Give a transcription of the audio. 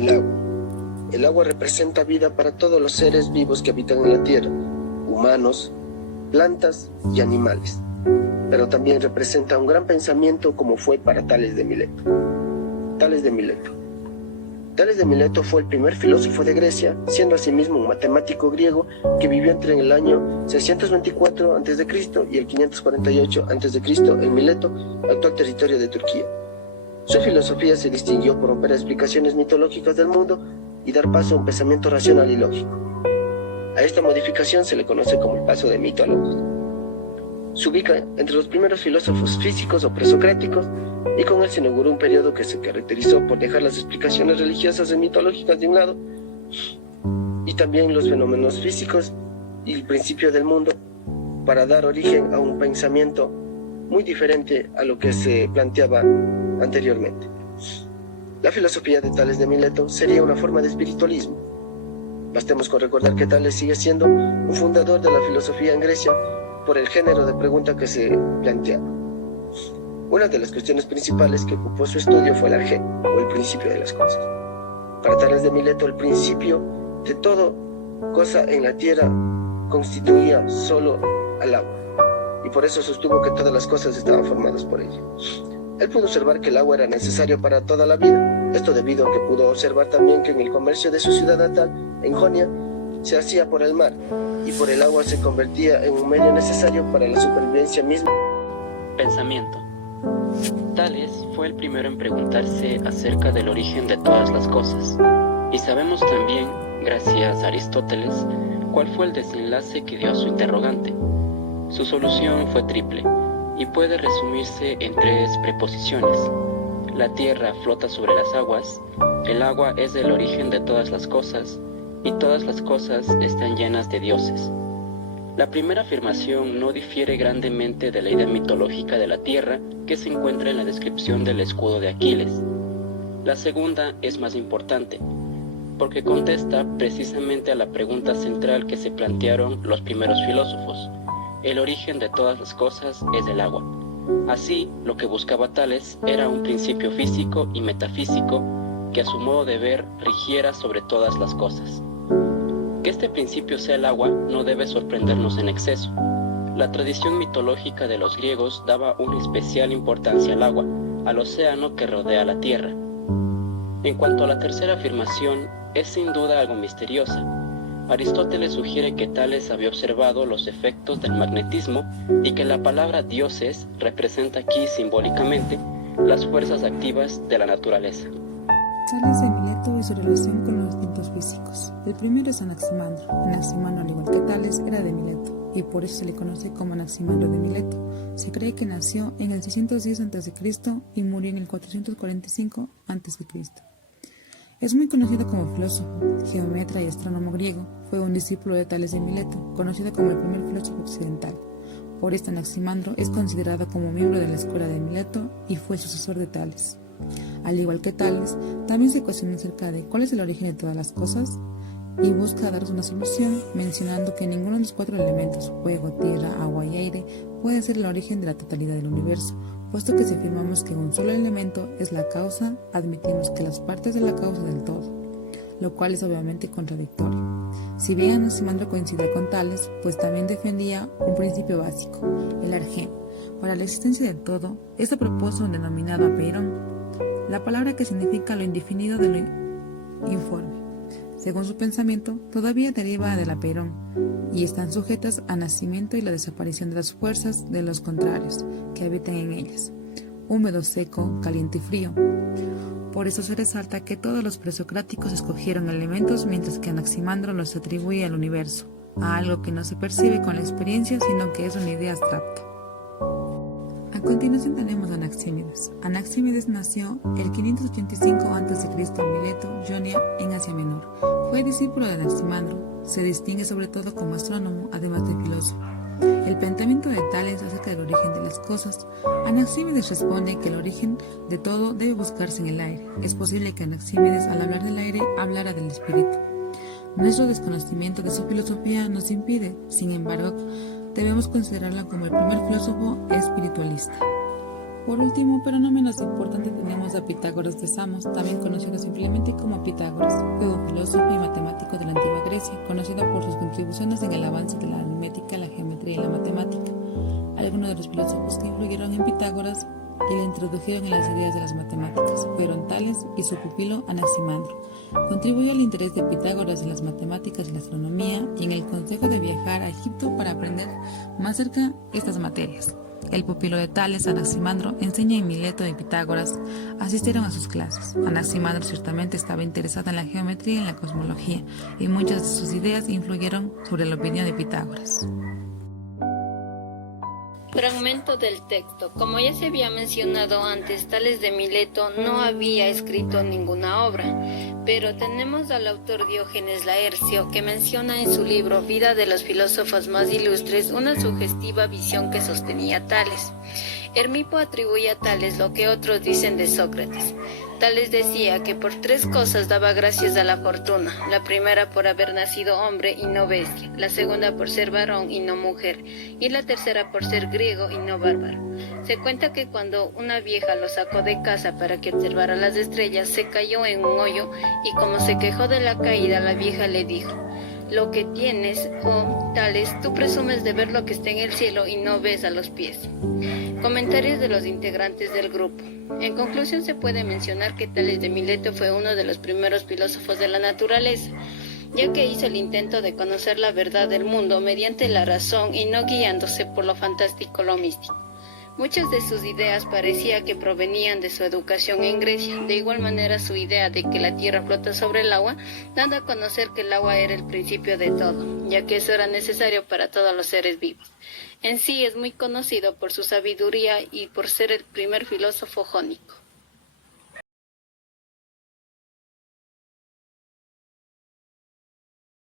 el agua. El agua representa vida para todos los seres vivos que habitan en la tierra, humanos, plantas y animales. Pero también representa un gran pensamiento como fue para Tales de Mileto. Tales de Mileto. Tales de Mileto fue el primer filósofo de Grecia, siendo asimismo un matemático griego que vivió entre el año 624 a.C. y el 548 a.C. en Mileto, actual territorio de Turquía. Su filosofía se distinguió por romper explicaciones mitológicas del mundo y dar paso a un pensamiento racional y lógico. A esta modificación se le conoce como el paso de mito a logos. Se ubica entre los primeros filósofos físicos o presocráticos y con él se inauguró un periodo que se caracterizó por dejar las explicaciones religiosas y mitológicas de un lado y también los fenómenos físicos y el principio del mundo para dar origen a un pensamiento muy diferente a lo que se planteaba anteriormente. La filosofía de Tales de Mileto sería una forma de espiritualismo. Bastemos con recordar que Tales sigue siendo un fundador de la filosofía en Grecia por el género de pregunta que se planteaba. Una de las cuestiones principales que ocupó su estudio fue el arjé, o el principio de las cosas. Para Tales de Mileto, el principio de toda cosa en la tierra constituía solo al agua, y por eso sostuvo que todas las cosas estaban formadas por ella. Él pudo observar que el agua era necesario para toda la vida, esto debido a que pudo observar también que en el comercio de su ciudad natal, en Jonia, se hacía por el mar, y por el agua se convertía en un medio necesario para la supervivencia misma. Pensamiento. Tales fue el primero en preguntarse acerca del origen de todas las cosas, y sabemos también, gracias a Aristóteles, cuál fue el desenlace que dio a su interrogante. Su solución fue triple, y puede resumirse en tres preposiciones. La tierra flota sobre las aguas, el agua es el origen de todas las cosas, y todas las cosas están llenas de dioses. La primera afirmación no difiere grandemente de la idea mitológica de la tierra que se encuentra en la descripción del escudo de Aquiles. La segunda es más importante, porque contesta precisamente a la pregunta central que se plantearon los primeros filósofos. El origen de todas las cosas es el agua. Así, lo que buscaba Tales era un principio físico y metafísico que a su modo de ver rigiera sobre todas las cosas. Que este principio sea el agua no debe sorprendernos en exceso. La tradición mitológica de los griegos daba una especial importancia al agua, al océano que rodea la tierra. En cuanto a la tercera afirmación, es sin duda algo misteriosa. Aristóteles sugiere que Tales había observado los efectos del magnetismo y que la palabra dioses representa aquí simbólicamente las fuerzas activas de la naturaleza. Tales de Mileto y su relación con los vientos físicos. El primero es Anaximandro. Anaximandro, al igual que Tales, era de Mileto, y por eso se le conoce como Anaximandro de Mileto. Se cree que nació en el 610 a.C. y murió en el 445 a.C. Es muy conocido como filósofo, geómetra y astrónomo griego. Fue un discípulo de Tales de Mileto, conocido como el primer filósofo occidental. Por esto Anaximandro es considerado como miembro de la escuela de Mileto y fue sucesor de Tales. Al igual que Tales, también se cuestiona acerca de cuál es el origen de todas las cosas y busca darnos una solución mencionando que ninguno de los cuatro elementos, fuego, tierra, agua y aire, puede ser el origen de la totalidad del universo, puesto que si afirmamos que un solo elemento es la causa, admitimos que las partes de la causa del todo, lo cual es obviamente contradictorio. Si bien Anaximandro coincide con Tales, pues también defendía un principio básico, el arjé. Para la existencia del todo, esto propuso un denominado apeirón, la palabra que significa lo indefinido de lo informe. Según su pensamiento, todavía deriva del apeirón y están sujetas al nacimiento y la desaparición de las fuerzas de los contrarios que habitan en ellas, húmedo, seco, caliente y frío. Por eso se resalta que todos los presocráticos escogieron elementos mientras que Anaximandro los atribuye al universo, a algo que no se percibe con la experiencia sino que es una idea abstracta. A continuación tenemos a Anaxímedes. Anaxímedes nació el 585 a.C. en Mileto, Jonia, en Asia Menor. Fue discípulo de Anaximandro. Se distingue sobre todo como astrónomo, además de filósofo. El planteamiento de Tales acerca del origen de las cosas. Anaxímedes responde que el origen de todo debe buscarse en el aire. Es posible que Anaxímedes, al hablar del aire, hablara del espíritu. Nuestro desconocimiento de su filosofía nos impide, sin embargo, debemos considerarla como el primer filósofo espiritualista. Por último, pero no menos importante, tenemos a Pitágoras de Samos, también conocido simplemente como Pitágoras. Fue un filósofo y matemático de la antigua Grecia, conocido por sus contribuciones en el avance de la aritmética, la geometría y la matemática. Algunos de los filósofos que influyeron en Pitágoras y le introdujeron en las ideas de las matemáticas fueron Tales y su pupilo Anaximandro. Contribuyó al interés de Pitágoras en las matemáticas y la astronomía y en el consejo de viajar a Egipto para aprender más cerca estas materias. El pupilo de Tales, Anaximandro, enseña en Mileto y Pitágoras asistieron a sus clases. Anaximandro ciertamente estaba interesado en la geometría y en la cosmología, y muchas de sus ideas influyeron sobre la opinión de Pitágoras. Fragmento del texto. Como ya se había mencionado antes, Tales de Mileto no había escrito ninguna obra, pero tenemos al autor Diógenes Laercio que menciona en su libro Vida de los filósofos más ilustres una sugestiva visión que sostenía Tales. Hermipo atribuye a Tales lo que otros dicen de Sócrates. Tales decía que por 3 cosas daba gracias a la fortuna: la primera por haber nacido hombre y no bestia, la segunda por ser varón y no mujer, y la tercera por ser griego y no bárbaro. Se cuenta que cuando una vieja lo sacó de casa para que observara las estrellas, se cayó en un hoyo, y como se quejó de la caída, la vieja le dijo: lo que tienes, oh Tales, tú presumes de ver lo que está en el cielo y no ves a los pies. Comentarios de los integrantes del grupo. En conclusión, se puede mencionar que Tales de Mileto fue uno de los primeros filósofos de la naturaleza, ya que hizo el intento de conocer la verdad del mundo mediante la razón y no guiándose por lo fantástico o lo místico. Muchas de sus ideas parecía que provenían de su educación en Grecia. De igual manera, su idea de que la tierra flota sobre el agua, dando a conocer que el agua era el principio de todo, ya que eso era necesario para todos los seres vivos. En sí es muy conocido por su sabiduría y por ser el primer filósofo jónico.